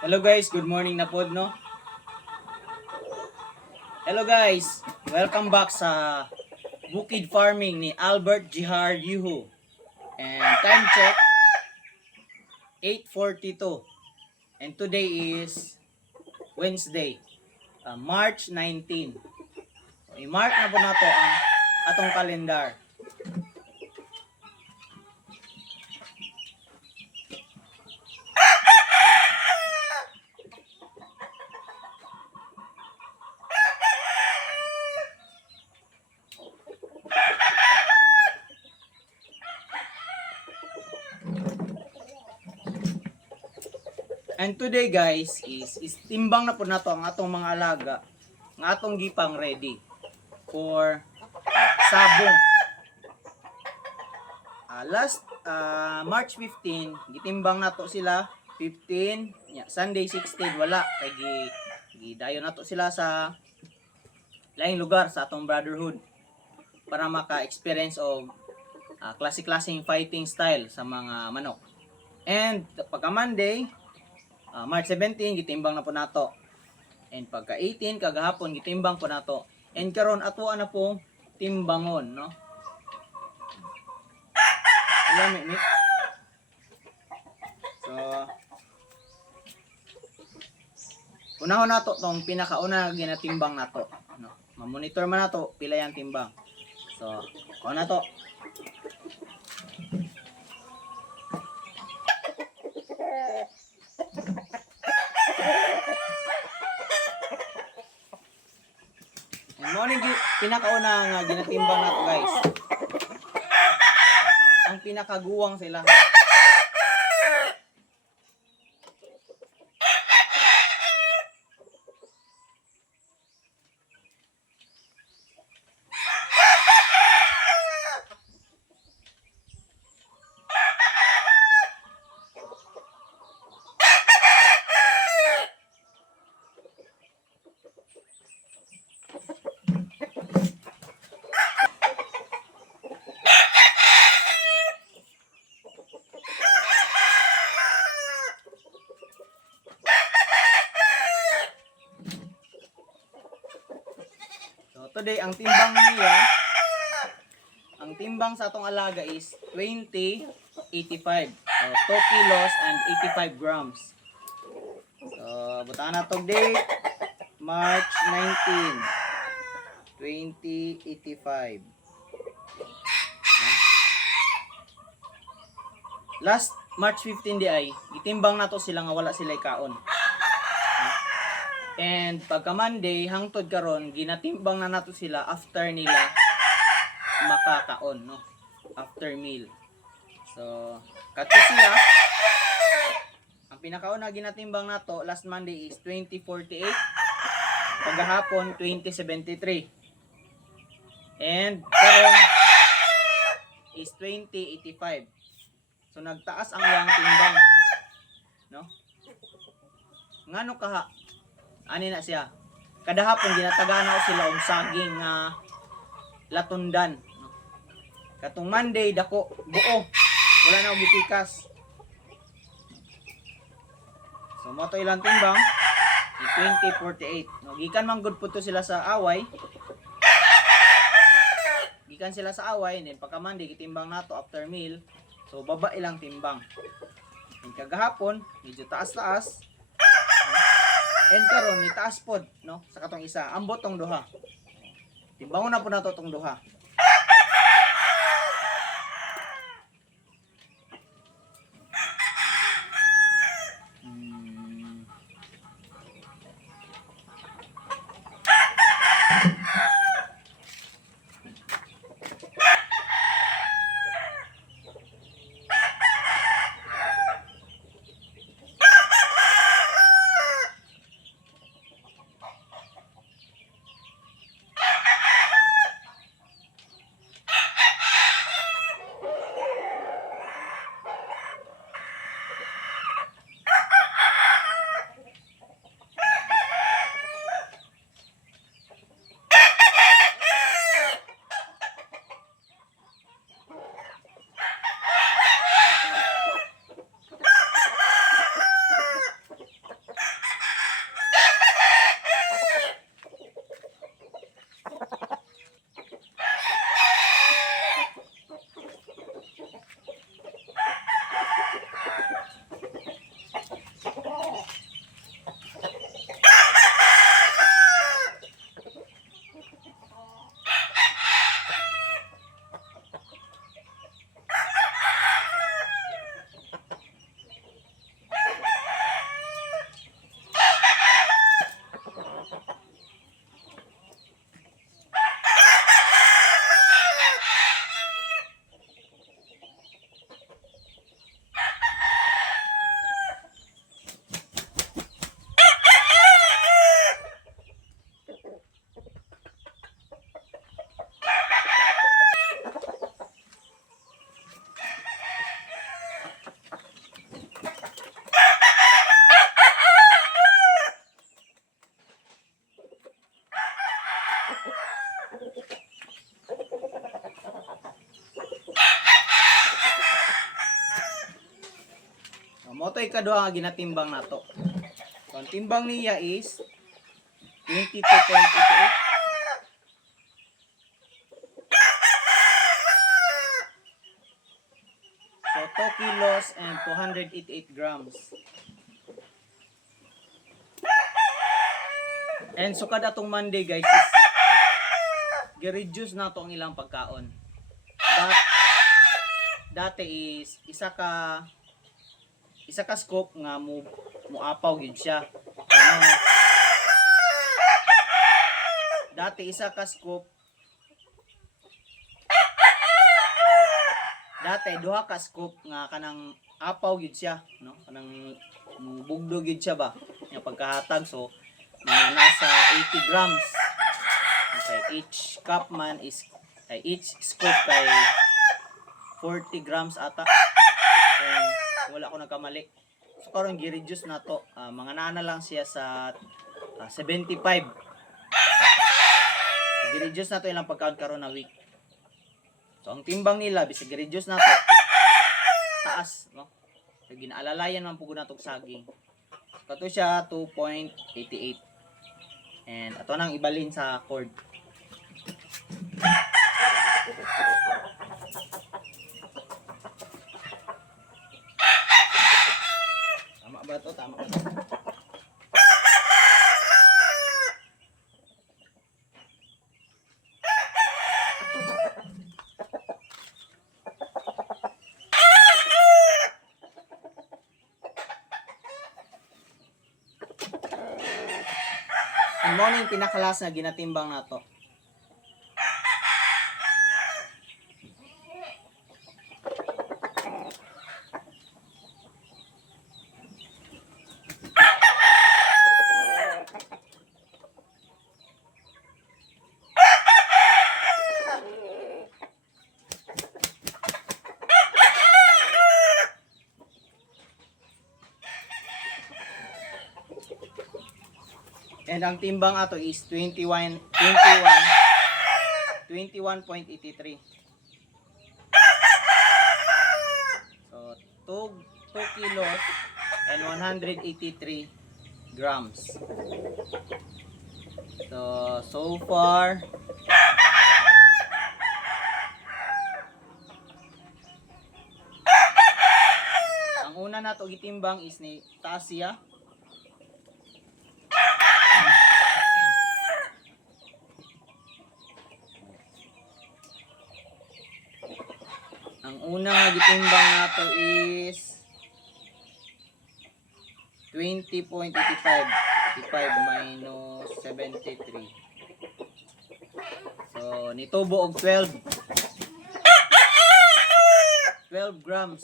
Hello guys, good morning na pod no. Hello guys, welcome back sa Bukid Farming ni Albert Jihar Yuhu. And time check 8:42. And today is Wednesday, March 19. So, i-mark na po nato ang atong kalendar. And today guys is timbang na po nato ang atong mga alaga nga atong gipang ready for sabong. Last March 15 gitimbang nato sila 15, Sunday 16 wala kay gidayon nato sila sa laing lugar sa atong brotherhood para maka-experience of klase-klaseng fighting style sa mga manok. And pagka Monday March 17 gitimbang na po nato. And pagka 18 kagahapon gitimbang po nato. And karon ato na pong timbangon, no? Alam mi. So unahon nato tong pinakauna ginatimbang nato, no? Ma-monitor man nato pila yang timbang. So, kuha na to. Morning pinakauna nga ginatimbang nato guys. Ang pinakaguwang sila. Today ang timbang niya, ang timbang sa atong alaga is 2085. So 2 kilos and 85 grams. So butahan na tong date March 19, 2085. Last March 15 di ay gitimbang nato sila nga wala sila kaon. And pagka Monday hangtod karon ginatimbang na nato sila after nila makakaon, no? After meal. So kadto sila ang pinakauna ginatimbang nato last Monday is 2048, pagahapon 2073. And karon is 2085. So nagtaas ang iyang timbang, no? Ngano kaha ani na siya. Kada hapon ginatagana ko sila og saging nga latundan, no? Katong Monday dako buo. Wala na og gitikas. So mo to ilang timbang? 2048. No, gikan man gud puto sila sa away. Gikan sila sa away, then pagka Monday gitimbang nato after meal. So baba ilang timbang. And kagahapon medyo taas-taas. And karon ni taas pod, no, sa katong isa ambot tong duha. Timbangon na po nato tong duha. mo to ikaduha nga ginatimbang nato. So ang timbang niya is 22.88. So 2 kilos and 288 grams. And sukad atong Monday guys is gi-reduce na to ang ilang pagkaon. Dati is isa ka scoop nga muapaw gid siya. Dati isa ka scoop. Dati duha ka scoop nga kanang apaw gid siya, no? Kanang bugdo gid siya ba? Nga pagkahatag so mga nasa 80 grams. Okay, each cup man is each scoop kay 40 grams ata. So, wala ko nagkamali. So karon gi-reduce na to. Mga nana lang siya sa 75. Gi-reduce na to ilang pagkaon karon na week. So ang timbang nila bisag gi-reduce na to. Taas, no? So ginaalalayan man pugod natong saging. So kato siya 2.88. And ato nang ibalin sa cord. Tama ba ito? Tama ba ito? Ang morning pinakalas na ginatimbang nato. And ang timbang ato is 21.83. So 2 kilos and 183 grams. So far ang una nato gitimbang is ni Tasia. Ang unang nga gitimbang nato is 20.85. 85 minus 73. So nitubo og 12 grams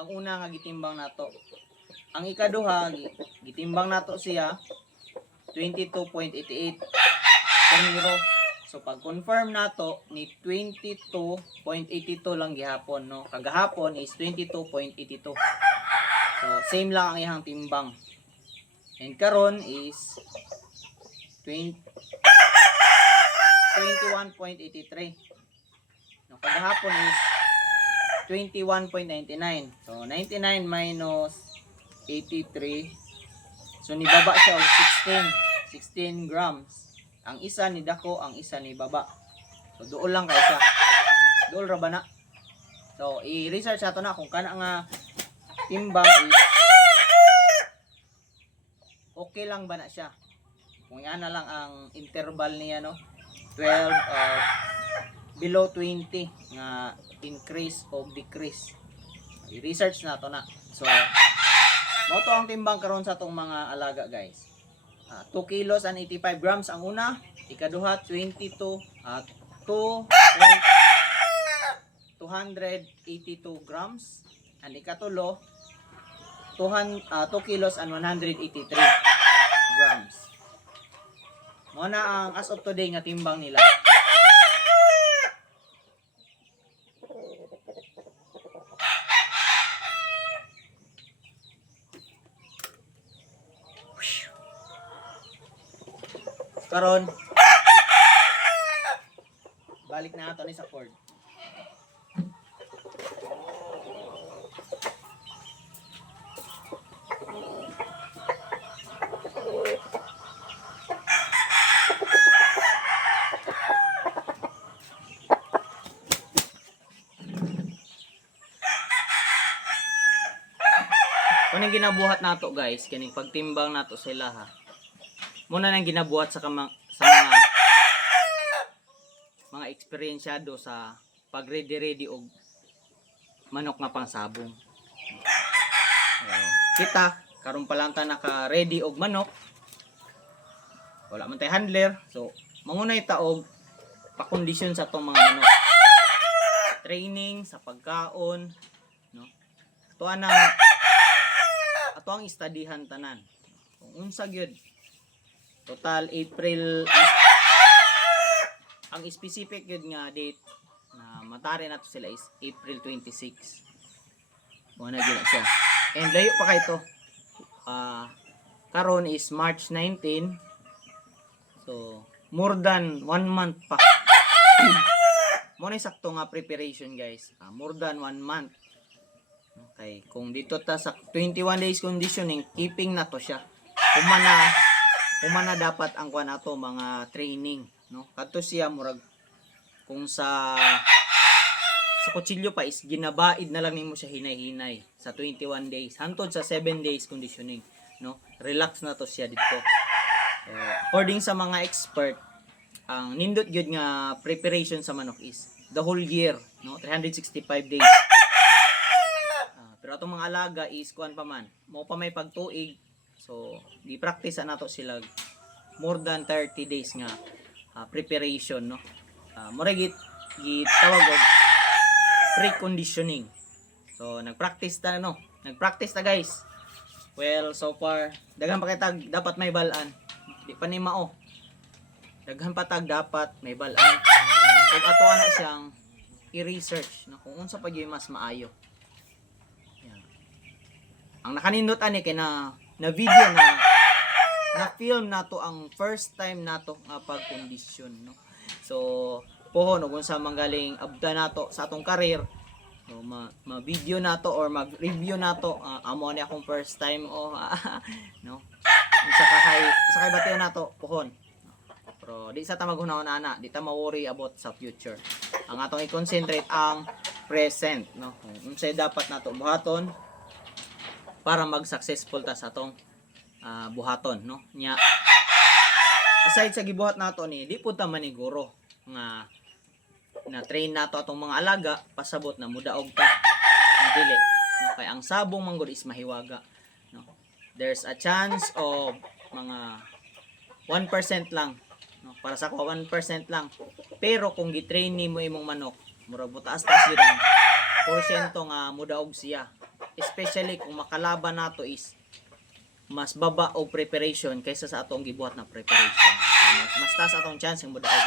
ang una nga gitimbang nato. Ang ikaduha gitimbang nato siya 22.88 per. So pag confirm nato ni 22.82 lang gihapon, no. Kagahapon is 22.82. So same lang ang iyang timbang. And karon is 21.83. No, kagahapon is 21.99. So 99 minus 83. So nibaba siya og 16 grams. Ang isa ni dako, ang isa ni baba. So duol lang kay siya. Duol ra ba na? So i-research ato na kung kana nga timbang is okay lang ba na siya. Kung yan na lang ang interval niya, no. 12 below 20 nga increase o decrease. I-research na to na. So mo to ang timbang karon sa tong mga alaga, guys. 2 kilos and 85 grams ang una, ikaduha 282 grams, and ikatulo 2 kilos and 183 grams. Mo na ang as of today nga timbang nila. Karon balik na ato ni sa cord. Kung ang ginabuhat nato guys, kining pagtimbang nato sila ha. Muna nang ginabuhat sa mga eksperyensyado sa pag-ready og manok nga pangsabong. Kita karon pa lang ta naka-ready og manok. Wala man tay handler, so mangunay ta og pakondisyon sa tong mga manok. Training sa pagkaon, no? Ato ang istadihan tanan. Kung unsa gyud total April ang specific yun nga date na matari nato sila is April 26. Muna gyud siya. And layo pa kay to. Karon is March 19. So more than 1 month pa. Muna sakto nga preparation guys. More than 1 month. Okay, kung dito ta sa 21 days conditioning, keeping na to siya. Humana dapat ang kuan ato mga training, no? Kadto siya murag kung sa kutsilyo pa is ginabaid na lang nimo siya hinay-hinay sa 21 days hantod sa 7 days conditioning, no? Relax na to siya dito. According sa mga expert, ang nindot gyud nga preparation sa manok is the whole year, no? 365 days. Pero atong mga alaga is kuan pa man, mo pa may pagtuig. So, gi-practice na to sila more than 30 days nga preparation, no? Mura gitawag og pre-conditioning. So, nagpractice ta no. Nagpractice ta guys. Well, so far daghan pa kitag dapat may balaan. Di pa ni mao. Daghan pa tag dapat may balaan. Ug ato ana siyang i-research no kung unsa pa gyud mas maayo. Yan. Ang nakanindot ani kay na video na film nato ang first time nato nga pagkondisyon, no. So pohon ug unsa manggaling abda nato sa atong career. So ma-video nato or mag-review nato amo ni akong first time no. Sa kay batiyo nato pohon. Pero di sa ta maghunahon ana, di ta ma-worry about sa future. Ang atong i-concentrate ang present, no. Unsay dapat nato buhaton para mag-successful ta sa atong buhaton, no. Nya aside sa gibuhat nato ni, di pud ta maniguro nga na train nato atong mga alaga pasabot na mudaog ta dili, no. Kay ang sabong manggod is mahiwaga, no. There's a chance of mga 1% lang, no. Para sa ko 1% lang. Pero kung gi-train nimo imong manok, murag butaas-taas gyud ang porsyento nga mudaog siya. Especially kung makalaban nato is mas baba og preparation kaysa sa atong gibuhat na preparation. So, mas taas atong chance ng mudaog.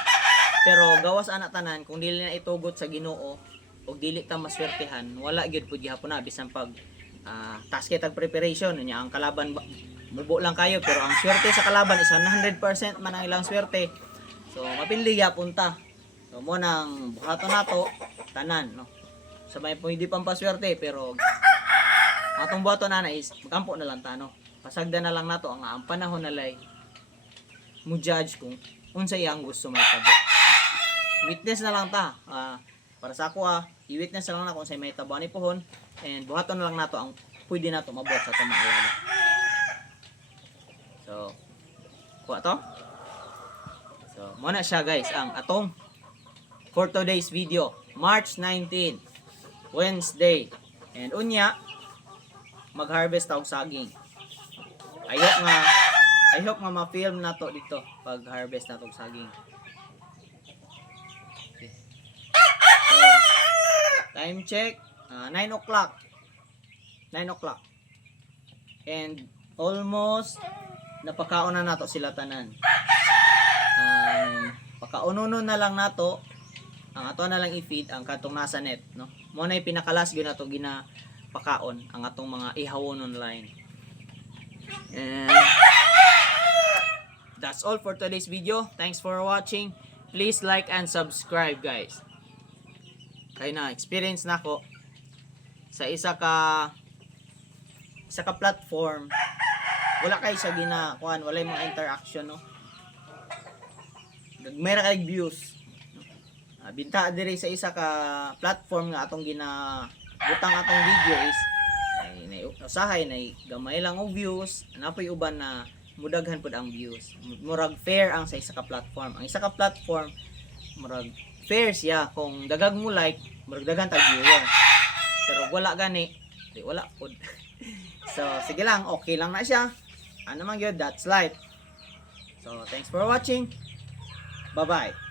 Pero gawas ana tanan kung dili na itugot sa Ginoo og dili ta maswertehan, wala gyud pud gihapon na bisan pag taas kay tag preparation nya ang kalaban mubo lang kayo pero ang swerte sa kalaban is 100% man ang ilang swerte. So mapili gyapon ta. So mo nang buhaton nato tanan, no. Sabay po hindi pampaswerte pero atong buhaton na is magkampo na lang ta, no. Pasagda na lang nato ang panahon nalay mo judge kung unsa iyang gusto may tabo. Witness na lang ta. Para sa ako i-witness na lang na kung say may tabo ni pohon and buhaton na lang nato ang pwede nato mabuhat sa atong mga alaga. So kuha to. So muna siya guys ang atong for today's video, March 19, Wednesday. And unya mag-harvest og saging. I hope nga ma-film na to dito pag harvest na to saging. Okay. So, time check 9 o'clock. 9 o'clock. And almost napakaon na nato sila tanan. Pakaununo na lang nato ang ato na lang i-feed ang katong nasa net, no. Mo na pinakalas gyud nato ginapakaon ang atong mga ihawon online. And that's all for today's video. Thanks for watching. Please like and subscribe guys. Kay na experience nako sa isa ka platform wala kay sa ginakuan, wala yung mga interaction, no. Gagmay ra kay views. Binta diri sa isa ka platform nga atong butang atong video is usahay na gamay lang og views, napoy uban na mudaghan pud ang views. Murag fair ang sa isa ka platform. Ang isa ka platform murag fair siya kung dagag mo like, murag daghan tag viewer. Pero wala gani, di wala pud. So sige lang, okay lang na siya. Ano man gyud, that's life. So thanks for watching. Bye-bye.